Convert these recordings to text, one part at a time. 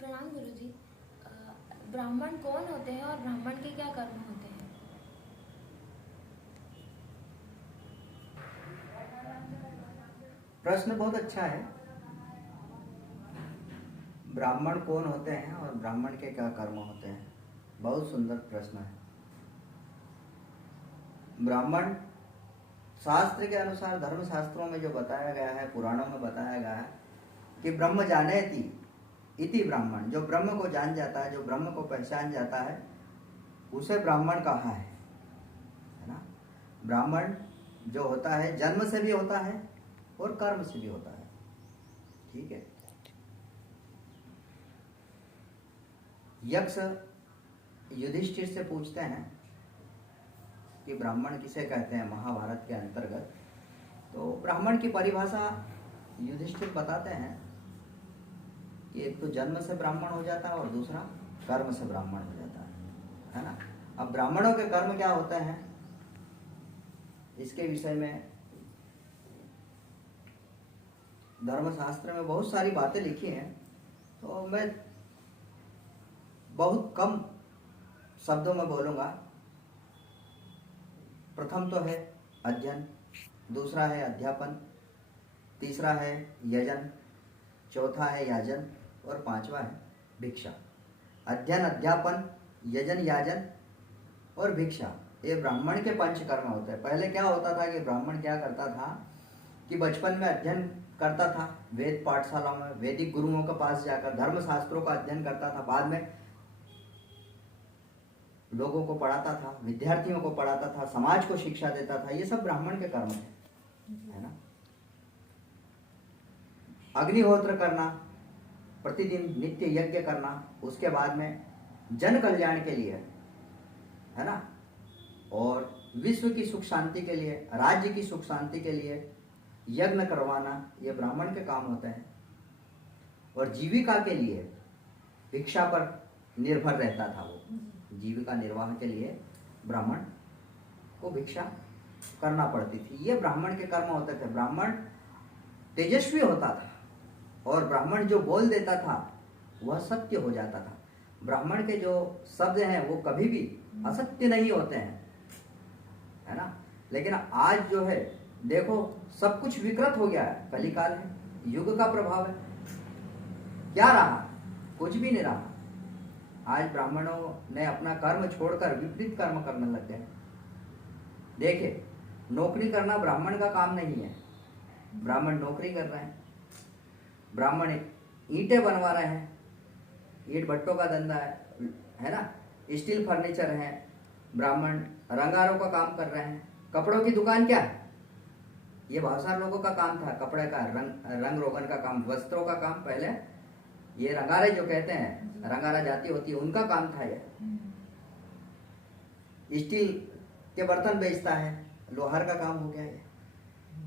प्रणाम गुरुजी। ब्राह्मण कौन होते हैं और ब्राह्मण के क्या कर्म होते हैं? प्रश्न बहुत अच्छा है। ब्राह्मण कौन होते हैं और ब्राह्मण के क्या कर्म होते हैं, बहुत सुंदर प्रश्न है। ब्राह्मण शास्त्र के अनुसार, धर्म शास्त्रों में जो बताया गया है, पुराणों में बताया गया है कि ब्रह्म जानेति इति ब्राह्मण, जो ब्रह्म को जान जाता है, जो ब्रह्म को पहचान जाता है, उसे ब्राह्मण कहा है ना। ब्राह्मण जो होता है जन्म से भी होता है और कर्म से भी होता है। ठीक है। यक्ष युधिष्ठिर से पूछते हैं कि ब्राह्मण किसे कहते हैं महाभारत के अंतर्गत। तो ब्राह्मण की परिभाषा युधिष्ठिर बताते हैं कि एक तो जन्म से ब्राह्मण हो जाता है और दूसरा कर्म से ब्राह्मण हो जाता है ना। अब ब्राह्मणों के कर्म क्या होते हैं, इसके विषय में धर्मशास्त्र में बहुत सारी बातें लिखी हैं, तो मैं बहुत कम शब्दों में बोलूँगा। प्रथम तो है अध्ययन, दूसरा है अध्यापन, तीसरा है यजन, चौथा है याजन और पांचवा है भिक्षा। अध्ययन, अध्यापन, यजन, याजन और भिक्षा, ये ब्राह्मण के पंच कर्म होते हैं। पहले क्या होता था कि ब्राह्मण क्या करता था कि बचपन में अध्ययन करता था, वेद पाठशाला में वैदिक गुरुओं के पास जाकर धर्म शास्त्रों का अध्ययन करता था, बाद में लोगों को पढ़ाता था, विद्यार्थियों को पढ़ाता था, समाज को शिक्षा देता था। ये सब ब्राह्मण के कर्म है ना। अग्निहोत्र करना, प्रतिदिन नित्य यज्ञ करना, उसके बाद में जन कल्याण के लिए है ना, और विश्व की सुख शांति के लिए, राज्य की सुख शांति के लिए यज्ञ करवाना, ये ब्राह्मण के काम होते हैं। और जीविका के लिए भिक्षा पर निर्भर रहता था वो। जीविका निर्वाह के लिए ब्राह्मण को भिक्षा करना पड़ती थी। ये ब्राह्मण के कर्म होते थे। ब्राह्मण तेजस्वी होता था और ब्राह्मण जो बोल देता था वह सत्य हो जाता था। ब्राह्मण के जो शब्द हैं वो कभी भी असत्य नहीं होते हैं, है ना। लेकिन आज जो है देखो, सब कुछ विकृत हो गया है, कलिकाल है, युग का प्रभाव है। क्या रहा? कुछ भी नहीं रहा। आज ब्राह्मणों ने अपना कर्म छोड़कर विपरीत कर्म करने लग गए। देखिए, नौकरी करना ब्राह्मण का काम नहीं है। ब्राह्मण नौकरी कर रहे हैं, ब्राह्मण ईंटें बनवा रहे हैं, ईंट भट्टों का धंधा है ना, स्टील फर्नीचर है, ब्राह्मण रंगारों का काम कर रहे हैं। कपड़ों की दुकान क्या है, ये बहुत सारे लोगों का काम था, कपड़े का रंग रोगन का काम, वस्त्रों का काम। पहले ये रंगारे जो कहते हैं, रंगारा जाति होती है, उनका काम था। ये स्टील के बर्तन बेचता है, लोहार का काम हो गया ये।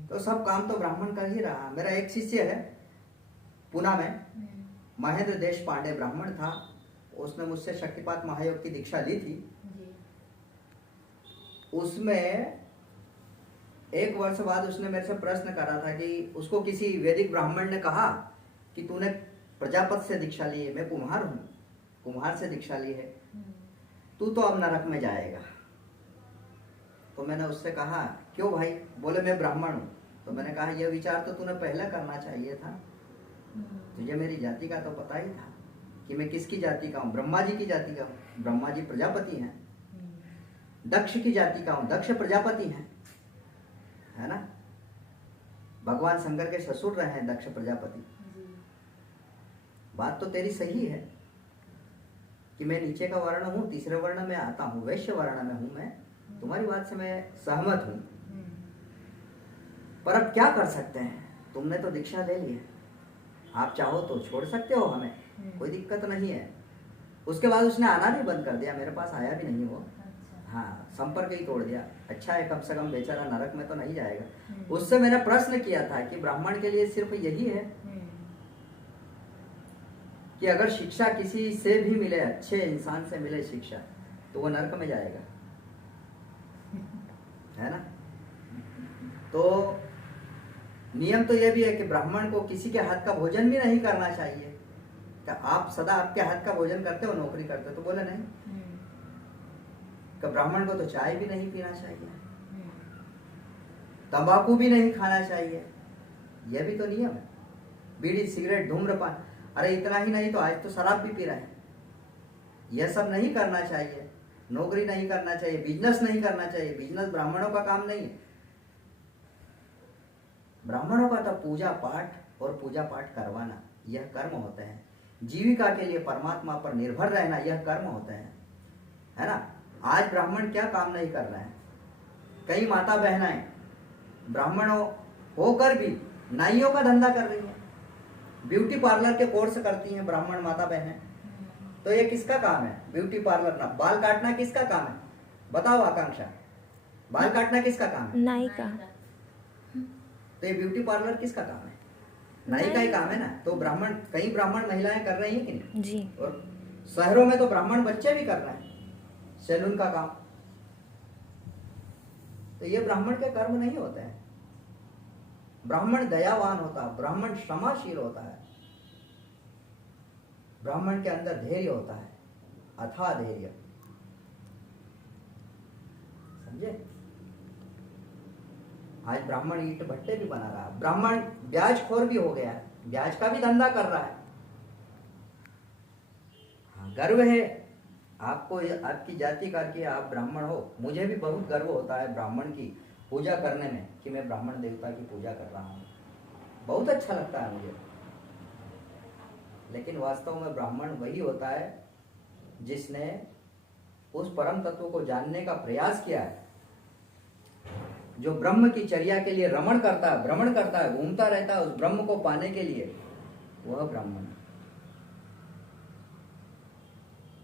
तो सब काम तो ब्राह्मण कर ही रहा। मेरा एक शिष्य है पुणे में, महेंद्र देश पांडे ब्राह्मण था, उसने मुझसे शक्तिपात महायोग की दीक्षा ली थी। उसमें एक वर्ष बाद उसने मेरे से प्रश्न करा था कि उसको किसी वैदिक ब्राह्मण ने कहा कि तूने प्रजापति से दीक्षा ली है, मैं कुम्हार हूँ, कुम्हार से दीक्षा ली है, तू तो अब नरक में जाएगा। तो मैंने उससे कहा क्यों भाई? बोले मैं ब्राह्मण हूँ। तो मैंने कहा यह विचार तो तूने पहले करना चाहिए था, तुझे मेरी जाति का तो पता ही था कि मैं किसकी जाति का हूँ, ब्रह्मा जी की जाति का हूँ। ब्रह्मा जी प्रजापति हैं। दक्ष की जाति का हूँ, दक्ष प्रजापति हैं, है ना। भगवान शंकर के ससुर रहे हैं दक्ष प्रजापति। बात तो तेरी सही है कि मैं नीचे का वर्ण हूँ, तीसरे वर्ण में आता हूँ, वैश्य वर्ण में हूँ मैं, तुम्हारी बात से मैं सहमत हूँ। पर अब क्या कर सकते हैं, तुमने तो दीक्षा ले ली है, आप चाहो तो छोड़ सकते हो हमें, कोई दिक्कत नहीं है। उसके बाद उसने आना भी बंद कर दिया, मेरे पास आया भी नहीं वो। हाँ, संपर्क ही तोड़ दिया। अच्छा है, कम से कम बेचारा नरक में तो नहीं जाएगा। उससे मैंने प्रश्न किया था कि ब्राह्मण के लिए सिर्फ यही है कि अगर शिक्षा किसी से भी मिले, अच्छे इंसान से मिले शिक्षा, तो वो नरक में जाएगा, है ना। तो नियम तो यह भी है कि ब्राह्मण को किसी के हाथ का भोजन भी नहीं करना चाहिए, क्या आप सदा आपके हाथ का भोजन करते हो, नौकरी करते हो? तो बोला नहीं। कि ब्राह्मण को तो चाय भी नहीं पीना चाहिए, तंबाकू भी नहीं खाना चाहिए, यह भी तो नियम है। बीड़ी सिगरेट धूम्रपान, अरे इतना ही नहीं तो आज तो शराब भी पी रहे हैं। यह सब नहीं करना चाहिए, नौकरी नहीं करना चाहिए, बिजनेस नहीं करना चाहिए। बिजनेस ब्राह्मणों का काम नहीं है। ब्राह्मणों का तो पूजा पाठ और पूजा पाठ करवाना यह कर्म होते हैं। जीविका के लिए परमात्मा पर निर्भर रहना यह कर्म होते हैं, है ना। आज ब्राह्मण क्या काम नहीं कर रहे हैं। कई माता बहनाएं ब्राह्मणों होकर भी नाइयों का धंधा कर रही हैं, ब्यूटी पार्लर के कोर्स करती हैं ब्राह्मण माता बहनें। तो ये किसका काम है? ब्यूटी पार्लर ना, बाल काटना किसका काम है? बताओ आकांक्षा, बाल काटना किसका काम है? नाई का। तो ये ब्यूटी पार्लर किसका काम है? नाई का ही काम है ना। तो ब्राह्मण, कई ब्राह्मण महिलाएं कर रही हैं कि नहीं? जी। और शहरों में तो ब्राह्मण बच्चे भी कर रहे हैं सैलून का काम। तो ये ब्राह्मण के कर्म नहीं होते हैं। ब्राह्मण दयावान होता है, ब्राह्मण क्षमाशील होता है, ब्राह्मण के अंदर धैर्य होता है, अथाह धैर्य, समझे। आज ब्राह्मण ईंट भट्टे भी बना रहा है, ब्राह्मण ब्याजखोर भी हो गया है, ब्याज का भी धंधा कर रहा है। हाँ, गर्व है आपको, आपकी जाति का कि आप ब्राह्मण हो। मुझे भी बहुत गर्व होता है ब्राह्मण की पूजा करने में, कि मैं ब्राह्मण देवता की पूजा कर रहा हूँ, बहुत अच्छा लगता है मुझे। लेकिन वास्तव में ब्राह्मण वही होता है जिसने उस परम तत्व को जानने का प्रयास किया है, जो ब्रह्म की चर्या के लिए रमण करता है, भ्रमण करता है, घूमता रहता है उस ब्रह्म को पाने के लिए, वह ब्राह्मण।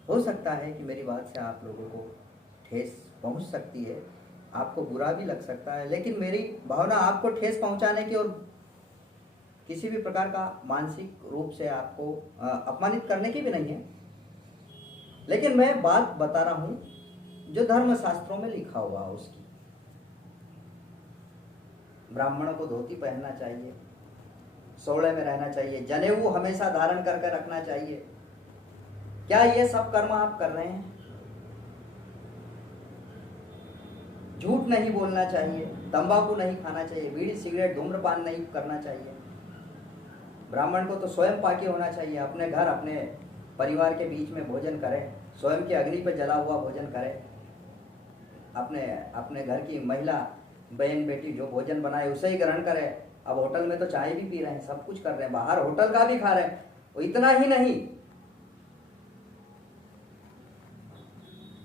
हो सकता है कि मेरी बात से आप लोगों को ठेस पहुंच सकती है, आपको बुरा भी लग सकता है, लेकिन मेरी भावना आपको ठेस पहुंचाने की और किसी भी प्रकार का मानसिक रूप से आपको अपमानित करने की भी नहीं है। लेकिन मैं बात बता रहा हूं जो धर्म शास्त्रों में लिखा हुआ है उसकी। ब्राह्मणों को धोती पहनना चाहिए, सोले में रहना चाहिए, जनेऊ हमेशा धारण करके रखना चाहिए। क्या ये सब कर्म आप कर रहे हैं? झूठ नहीं बोलना चाहिए, तंबाकू नहीं खाना चाहिए, बीड़ी सिगरेट धूम्रपान नहीं करना चाहिए। ब्राह्मण को तो स्वयं पाकी होना चाहिए, अपने घर अपने परिवार के बीच में भोजन करें, स्वयं की अग्नि पर जला हुआ भोजन करें, अपने अपने घर की महिला बहन बेटी जो भोजन बनाए उसे ही ग्रहण करें। अब होटल में तो चाय भी पी रहे हैं, सब कुछ कर रहे हैं, बाहर होटल का भी खा रहे हैं। और इतना ही नहीं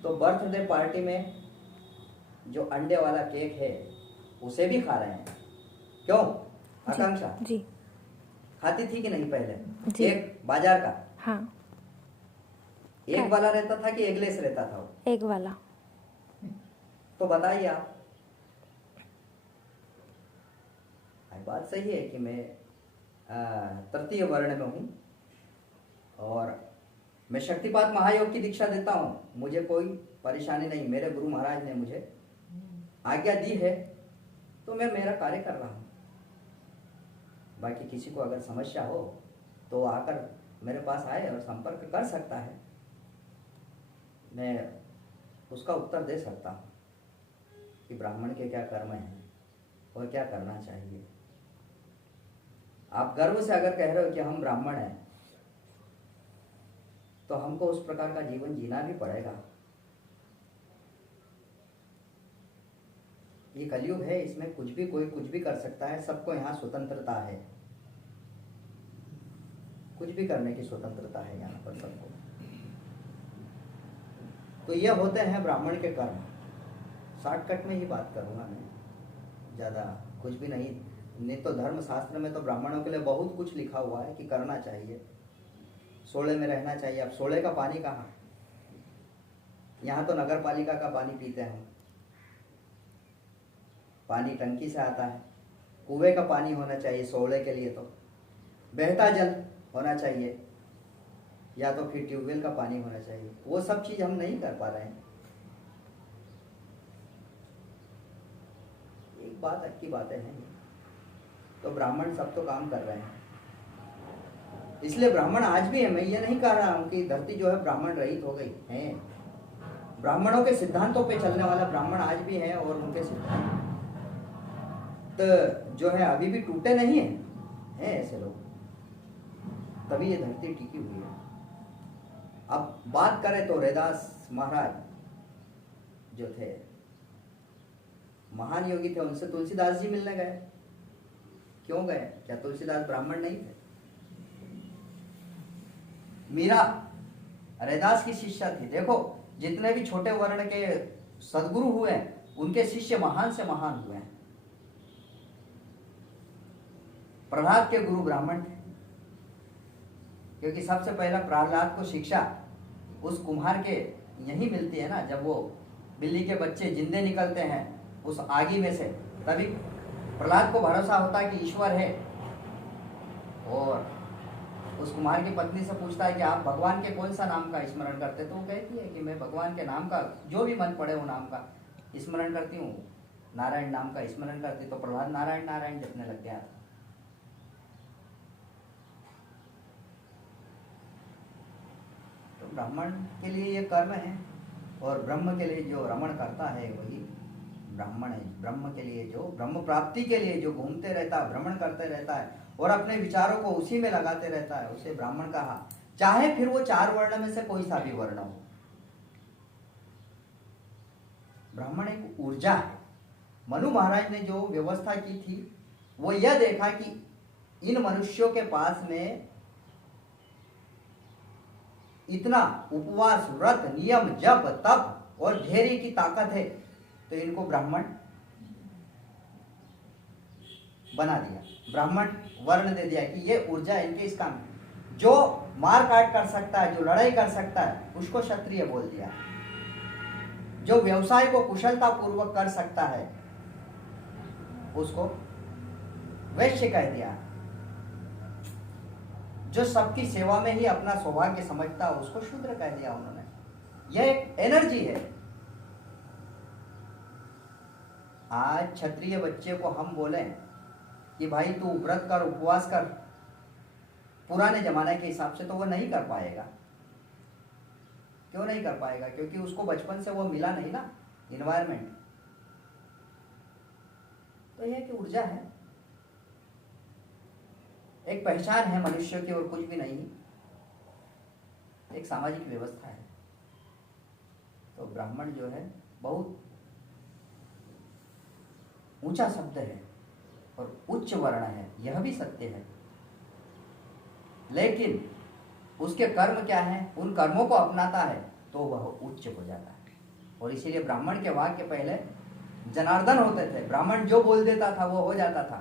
तो बर्थडे पार्टी में जो अंडे वाला केक है उसे भी खा रहे हैं। क्यों आकांक्षा? जी। खाती थी कि नहीं पहले जी। केक बाजार का? हाँ। एक वाला रहता था कि एगलेस रहता था वो? एक वाला। तो बताइए आप। बात सही है कि मैं तृतीय वर्ण में हूँ और मैं शक्तिपात महायोग की दीक्षा देता हूँ, मुझे कोई परेशानी नहीं। मेरे गुरु महाराज ने मुझे आज्ञा दी है तो मैं मेरा कार्य कर रहा हूँ। बाकी किसी को अगर समस्या हो तो आकर मेरे पास आए और संपर्क कर सकता है, मैं उसका उत्तर दे सकता हूँ कि ब्राह्मण के क्या कर्म हैं और क्या करना चाहिए। आप गर्व से अगर कह रहे हो कि हम ब्राह्मण हैं तो हमको उस प्रकार का जीवन जीना भी पड़ेगा। ये कलयुग है, इसमें कुछ भी कोई कुछ भी कर सकता है, सबको यहाँ स्वतंत्रता है, कुछ भी करने की स्वतंत्रता है यहाँ पर सबको। तो ये होते हैं ब्राह्मण के कर्म। शॉर्टकट में ही बात करूँगा मैं, ज़्यादा कुछ भी नहीं तो धर्म शास्त्र में तो ब्राह्मणों के लिए बहुत कुछ लिखा हुआ है कि करना चाहिए, सोले में रहना चाहिए। अब सोले का पानी कहाँ? यहाँ तो नगर पालिका का पानी पीते हैं हम, पानी टंकी से आता है, कुएं का पानी होना चाहिए सोले के लिए, तो बहता जल होना चाहिए, या तो फिर ट्यूबवेल का पानी होना चाहिए। वो सब चीज़ हम नहीं कर पा रहे हैं। एक बात अच्छी बातें हैं, तो ब्राह्मण सब तो काम कर रहे हैं, इसलिए ब्राह्मण आज भी है। मैं ये नहीं कह रहा हूं कि धरती जो है ब्राह्मण रहित हो गई है। ब्राह्मणों के सिद्धांतों पे चलने वाला ब्राह्मण आज भी है, और उनके सिद्धांत तो जो है अभी भी टूटे नहीं है ऐसे लोग, तभी ये धरती टिकी हुई है। अब बात करें तो रैदास महाराज जो थे महान योगी थे, उनसे तुलसीदास जी मिलने गए। क्यों गए? क्या तुलसीदास ब्राह्मण नहीं थे? मीरा रैदास की शिष्या थी। देखो जितने भी छोटे वर्ण के सदगुरु हुए उनके शिष्य महान से महान हुए हैं। प्रहलाद के गुरु ब्राह्मण थे, क्योंकि सबसे पहला प्रहलाद को शिक्षा उस कुम्हार के यही मिलती है ना, जब वो बिल्ली के बच्चे जिंदे निकलते हैं उस आगी में से, तभी प्रहलाद को भरोसा होता है कि ईश्वर है। और उस कुम्हार की पत्नी से पूछता है कि आप भगवान के कौन सा नाम का स्मरण करते? तो वो कहती है कि मैं भगवान के नाम का जो भी मन पड़े वो नाम का स्मरण करती हूँ, नारायण नाम का स्मरण करती। तो प्रहलाद नारायण नारायण जपने लग गया। तो ब्राह्मण के लिए ये कर्म है, और ब्रह्म के लिए जो रमण करता है वही ब्राह्मण है। ब्रह्म के लिए जो ब्रह्म प्राप्ति के लिए जो घूमते रहता है, भ्रमण करते रहता है और अपने विचारों को उसी में लगाते रहता है, उसे ब्राह्मण कहा। चाहे फिर वो 4 वर्ण में से कोई सा भी वर्ण हो, ब्राह्मण एक ऊर्जा है। मनु महाराज ने जो व्यवस्था की थी वो यह देखा कि इन मनुष्यों के पास में इतना उपवास, व्रत, नियम, जप, तप और धैर्य की ताकत है, तो इनको ब्राह्मण बना दिया, ब्राह्मण वर्ण दे दिया कि ये ऊर्जा इनके इस काम में। जो मार काट कर सकता है, जो लड़ाई कर सकता है, उसको क्षत्रिय बोल दिया। जो व्यवसाय को कुशलता पूर्वक कर सकता है उसको वैश्य कह दिया। जो सबकी सेवा में ही अपना सौभाग्य समझता है उसको शूद्र कह दिया उन्होंने। यह एक एनर्जी है। आज क्षत्रिय बच्चे को हम बोले कि भाई तू व्रत कर, उपवास कर, पुराने जमाने के हिसाब से तो वो नहीं कर पाएगा। क्यों नहीं कर पाएगा? क्योंकि उसको बचपन से वो मिला नहीं ना, इन्वायरमेंट। तो यह कि ऊर्जा है, एक पहचान है मनुष्य की और कुछ भी नहीं, एक सामाजिक व्यवस्था है। तो ब्राह्मण जो है बहुत ऊंचा शब्द है और उच्च वर्ण है, यह भी सत्य है। लेकिन उसके कर्म क्या है? उन कर्मों को अपनाता है तो वह उच्च हो जाता है। और इसीलिए ब्राह्मण के वाक्य पहले जनार्दन होते थे। ब्राह्मण जो बोल देता था वो हो जाता था।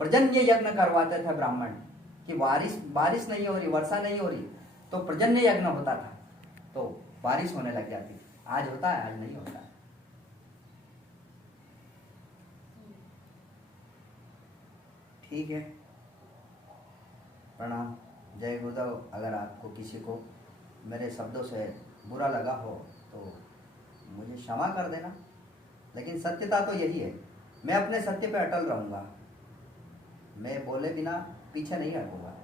प्रजन्य यज्ञ करवाते थे ब्राह्मण कि बारिश नहीं हो रही, वर्षा नहीं हो रही, तो प्रजन्य यज्ञ होता था, तो बारिश होने लग जाती। आज होता है, आज नहीं होता है। ठीक है, प्रणाम, जय गुरुदेव। अगर आपको किसी को मेरे शब्दों से बुरा लगा हो तो मुझे क्षमा कर देना, लेकिन सत्यता तो यही है। मैं अपने सत्य पे अटल रहूँगा, मैं बोले बिना पीछे नहीं हटूँगा।